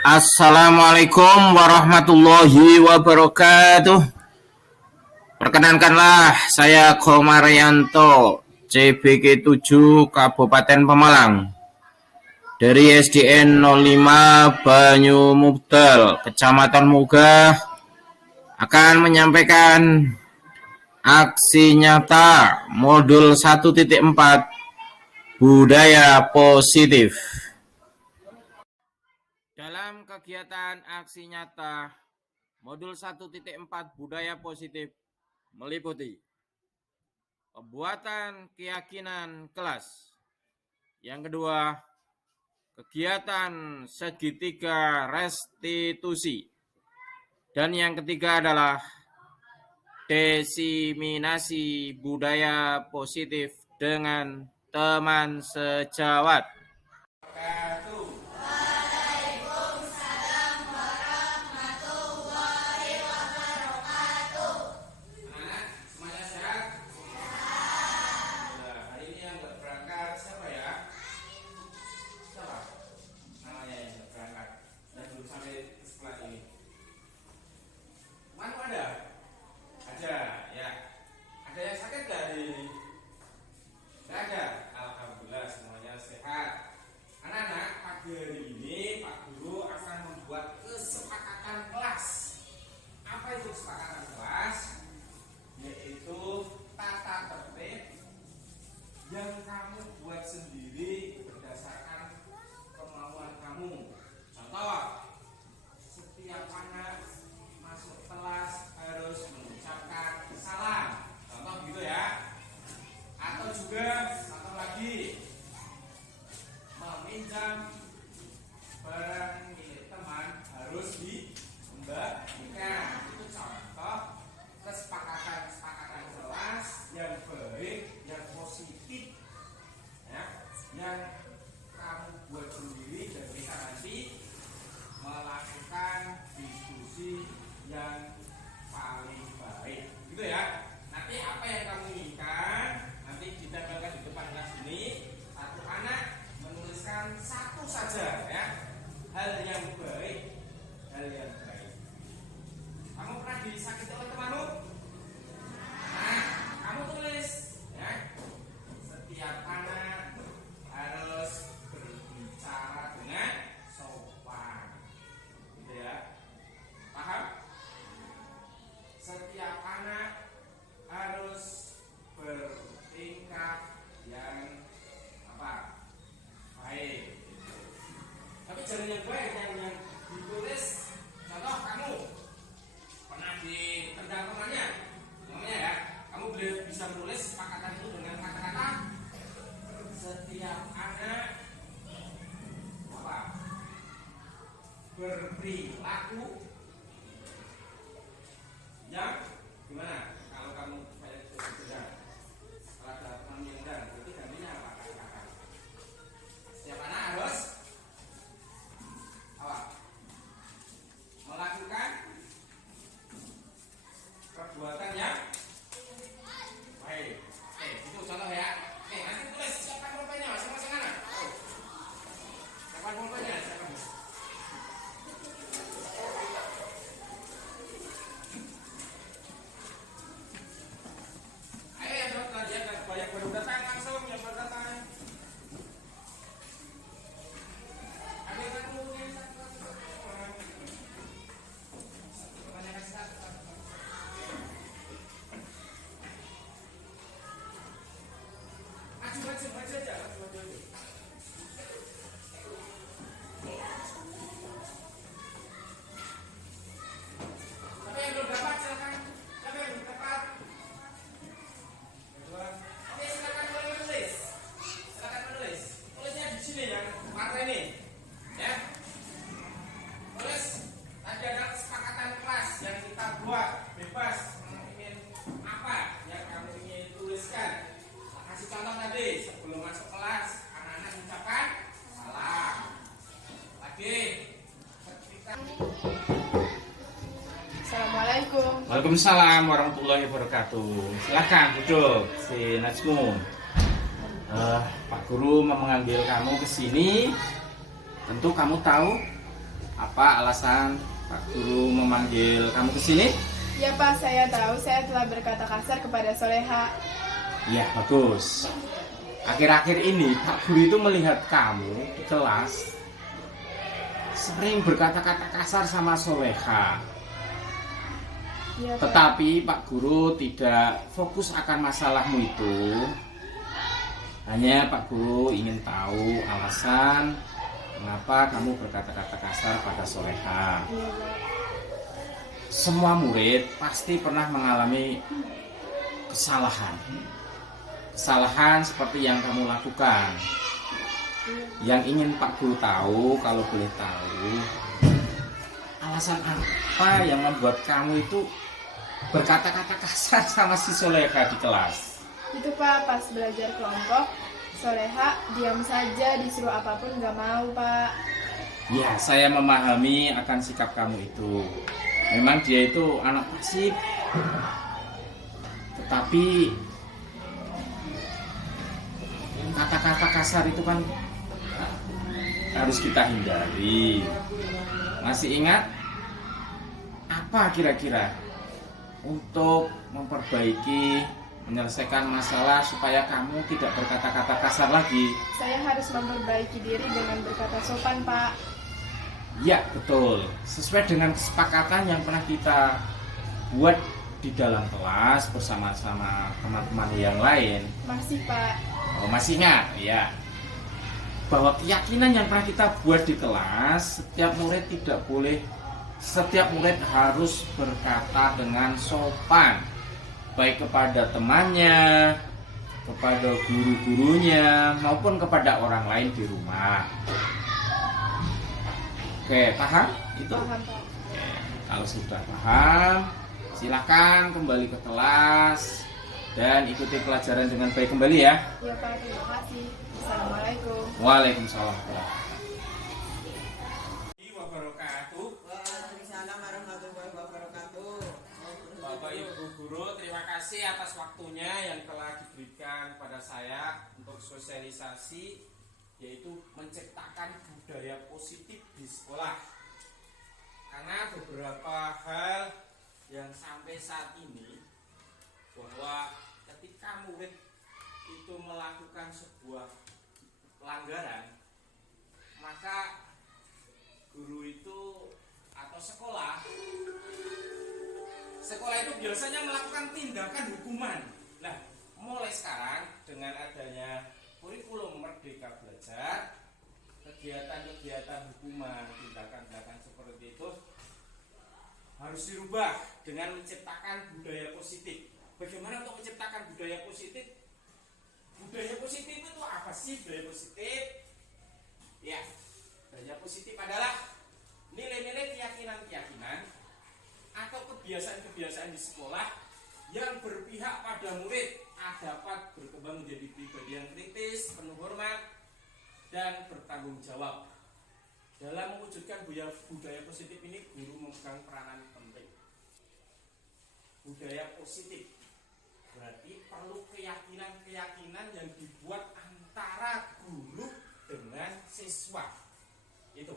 Assalamualaikum warahmatullahi wabarakatuh. Perkenankanlah saya Komarianto, CBG 7 Kabupaten Pemalang, dari SDN 05 Banyu Mubdal, Kecamatan Mugah, akan menyampaikan aksi nyata modul 1.4 budaya positif. Dalam kegiatan aksi nyata modul 1.4 budaya positif meliputi pembuatan keyakinan kelas. Yang kedua, kegiatan segitiga restitusi. Dan yang ketiga adalah diseminasi budaya positif dengan teman sejawat. Yang kamu buat sendiri berdasarkan kemauan kamu. Contoh, setiap anak masuk kelas harus mengucapkan salam. Contoh gitu ya. Atau juga satu lagi, meminjam barang milik teman harus dikembalikan. Itu contoh kesepakatan kelas yang baik, yang positif, ya, yang kamu buat sendiri, dan kita nanti melakukan diskusi yang paling baik, gitu ya. Nanti apa yang kamu inginkan nanti kita bakal di depan kelas ini, satu anak menuliskan satu saja, ya, hal yang baik, hal yang baik. Kamu pernah disakiti oleh temanmu? Nah, kamu tulis, ya. Setiap anak harus berbicara dengan sopan, gitu ya. Paham? Setiap anak harus bertingkah yang apa? Baik. Tapi jangan yang baik, yang ditulis. Contoh, kamu pernah ditendang temannya, namanya ya. Kamu bisa menulis sepakatan itu dengan kata-kata setiap anak apa? Berperilaku yang gimana? Kalau kamu kayak ditendang, kalau ada teman yang tendang, berarti gantinya apa kata-kata? Setiap anak harus apa? Melakukan perbuatan yang baik. Oke, itu contoh ya. Oke, nanti tulis siapkan pulpennya masing-masing anak. Siapkan pulpennya, siapkan. Ayo ya dokter, ya banyak baru datang langsung, yang baru datang. Ambilkan pulpen satu-satu. Pertanyakan satu. Maju aja. Tapi yang belum dapat silakan. Tapi yang belum dapat. Oke, silakan mulai menulis. Tulisnya di sini ya, warna ini. Ya. Tulis. Tadi ada kesepakatan kelas yang kita buat bebas. Kamu ingin apa yang kamu ingin tuliskan? Kasih contoh tadi, sebelum masuk kelas anak-anak mengucapkan salam. Lagi ketika... Assalamualaikum. Waalaikumsalam warahmatullahi wabarakatuh. Silakan duduk, si Najmu. Pak Guru mengambil kamu ke sini. Tentu kamu tahu Apa alasan Pak Guru memanggil kamu ke sini? Ya Pak, saya tahu saya telah berkata kasar kepada Soleha. Ya, bagus. Akhir-akhir ini Pak Guru itu melihat kamu di kelas sering berkata-kata kasar sama Soleha. Ya, Pak. Tetapi Pak Guru tidak fokus akan masalahmu itu. Hanya Pak Guru ingin tahu alasan mengapa kamu berkata-kata kasar pada Soleha. Iya, Pak. Semua murid pasti pernah mengalami kesalahan. Kesalahan seperti yang kamu lakukan. Yang ingin Pak Guru tahu, kalau boleh tahu, alasan apa yang membuat kamu itu berkata-kata kasar sama si Soleha di kelas? Itu Pak, pas belajar kelompok, Soleha diam saja, disuruh apapun nggak mau Pak. Ya, saya memahami akan sikap kamu itu. Memang dia itu anak pasif. Tetapi kata-kata kasar itu kan harus kita hindari. Masih ingat apa kira-kira untuk memperbaiki, menyelesaikan masalah supaya kamu tidak berkata-kata kasar lagi? Saya harus memperbaiki diri dengan berkata sopan Pak. Ya, betul. Sesuai dengan kesepakatan yang pernah kita buat di dalam kelas bersama-sama teman-teman yang lain. Masih Pak. Oh, masih ingat? Ya. Bahwa keyakinan yang pernah kita buat di kelas, setiap murid harus berkata dengan sopan, baik kepada temannya, kepada guru-gurunya, maupun kepada orang lain di rumah. Oke, paham? Itu? Paham Pak. Oke, kalau sudah paham, silakan kembali ke kelas dan ikuti pelajaran dengan baik kembali ya. Ya Pak, terima kasih. Assalamualaikum. Waalaikumsalam. Wabarakatuh. Waalaikumsalam warahmatullahi wabarakatuh. Bapak Ibu Guru, terima kasih atas waktunya yang telah diberikan pada saya untuk sosialisasi, yaitu menciptakan budaya positif di sekolah. Karena beberapa hal yang sampai saat ini, bahwa ketika murid itu melakukan sebuah pelanggaran, maka guru itu atau sekolah itu biasanya melakukan tindakan hukuman. Nah, mulai sekarang dengan adanya kurikulum Merdeka Belajar, kegiatan-kegiatan hukuman, tindakan-tindakan seperti itu harus dirubah dengan menciptakan budaya positif. Bagaimana untuk menciptakan budaya positif? Budaya positif itu apa sih budaya positif? Ya, budaya positif adalah nilai-nilai keyakinan-keyakinan atau kebiasaan-kebiasaan di sekolah yang berpihak pada murid dapat berkembang menjadi pribadi yang kritis, penuh hormat, dan bertanggung jawab. Dalam mewujudkan budaya positif ini, guru memegang peranan penting. Budaya positif berarti perlu keyakinan-keyakinan yang dibuat antara guru dengan siswa. Itu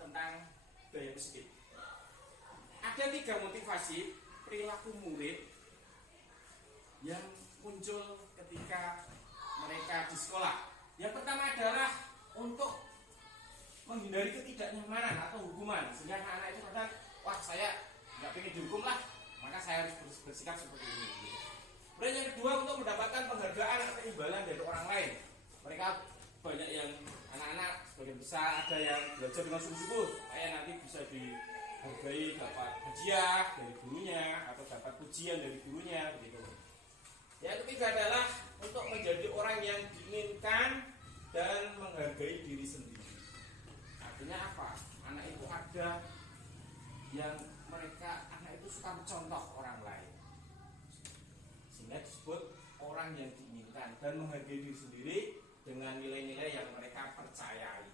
tentang budaya positif. Ada 3 motivasi perilaku murid yang muncul ketika mereka di sekolah. Yang pertama adalah untuk menghindari ketidaknyamanan atau hukuman, sehingga anak-anak itu kadang, wah saya nggak pengen dihukum lah, maka saya harus bersikap seperti ini. Kemudian yang kedua, untuk mendapatkan penghargaan atau imbalan dari orang lain. Mereka banyak yang anak-anak sebagian besar ada yang belajar dengan sungguh-sungguh supaya nanti bisa dihargai, dapat hadiah dari gurunya atau dapat pujian dari gurunya begitu. Yang ketiga adalah untuk menjadi orang yang diinginkan dan menghargai diri sendiri. Artinya apa? Anak itu ada yang anak itu suka mencontoh orang lain, sehingga disebut orang yang diinginkan dan menghargai diri sendiri dengan nilai-nilai yang mereka percayai.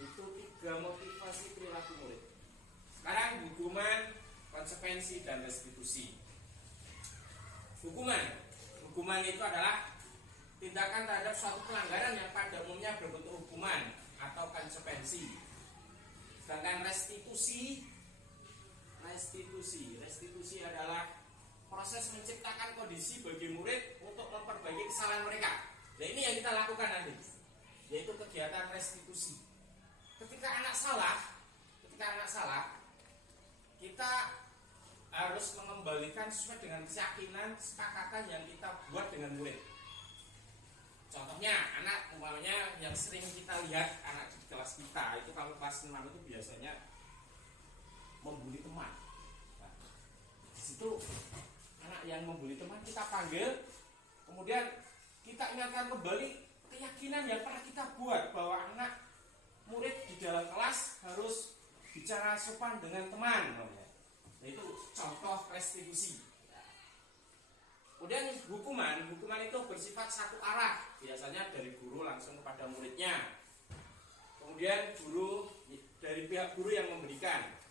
Itu 3 motivasi perilaku murid. Sekarang hukuman, konsekuensi, dan restitusi. Hukuman itu adalah tindakan terhadap suatu pelanggaran yang pada umumnya berbentuk hukuman atau konsekuensi. Sedangkan restitusi adalah proses menciptakan kondisi bagi murid untuk memperbaiki kesalahan mereka. Nah, ini yang kita lakukan nanti, yaitu kegiatan restitusi. Ketika anak salah, kita harus mengembalikan sesuai dengan keyakinan kesepakatan yang kita buat dengan murid. Contohnya, anak umpamanya yang sering kita lihat anak di kelas kita itu kalau kelas 6 itu biasanya membuli teman. Nah, di situ anak yang membuli teman kita panggil, kemudian kita ingatkan kembali keyakinan yang pernah kita buat bahwa anak murid di dalam kelas harus bicara sopan dengan teman. Nah, itu contoh restitusi. Kemudian hukuman itu bersifat satu arah, biasanya dari guru langsung kepada muridnya. Kemudian dari pihak guru yang memberikan.